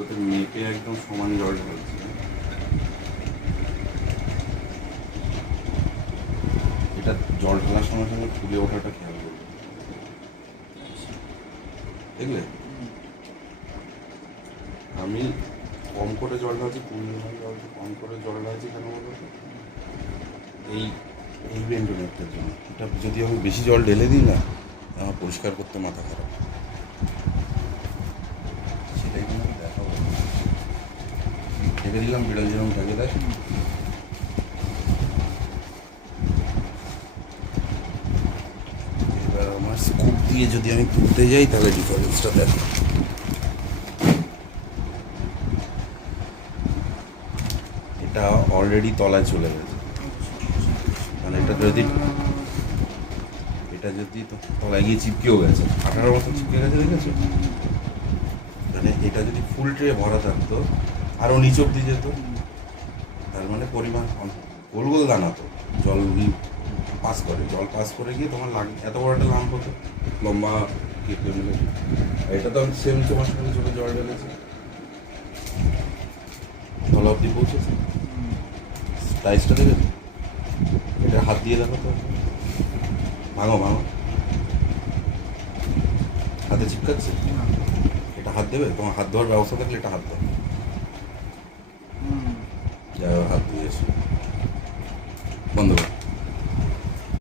ওদের মেপে একদম সমান জল ঢালছে। এটা জল ঢালার সঙ্গে সঙ্গে ফুলে ওঠাটা খেয়াল করবে, দেখলে? আমি কম করে জল ঢালছি, পূর্ণিমার জলটা কম করে জল ঢালছি কেন বলো তো? এই এই বেন্ডনেরটার জন্য। এটা যদি আমি বেশি জল ঢেলে দিই না, আমার পরিষ্কার করতে মাথা খারাপ। সেটাই কিন্তু আমি দেখাবো। ঢেকে দিলাম, বিড়াল যেরকম ঢেকে দেয়। এবার আমার স্কুপ দিয়ে যদি আমি তুলতে যাই তাহলে ডিফারেন্সটা দেখো। এটা অলরেডি তলায় চলে গেছে, মানে এটা যদি তলায় গিয়ে চিপকেও গেছে, আঠারোর মতো চিপকে গেছে, দেখেছো? মানে এটা যদি ফুল ট্রে ভরা থাকতো আরও নিচ অব্দি যেত। তার মানে পরিমাণ গোল গোল দানা তো, জল পাস করে, জল পাস করে গিয়ে তোমার এত বড় একটা লাম্প হতো, লম্বা কেটে মিলে। এটা তো আমি সেম তোমার সঙ্গে চলে জল ঢেলেছি, তলা অব্দি পৌঁছেছে। টাইসটা দেখেছো? এটা হাত দিয়ে দেখো তো, ভাঙো ভাঙো, হাতে চিপকাচ্ছে। এটা হাত দেবে, তোমার হাত ধোয়ার ব্যবস্থা থাকলে এটা হাত দাও। যাই হোক, হাত দিয়ে এসো, বন্ধ করো।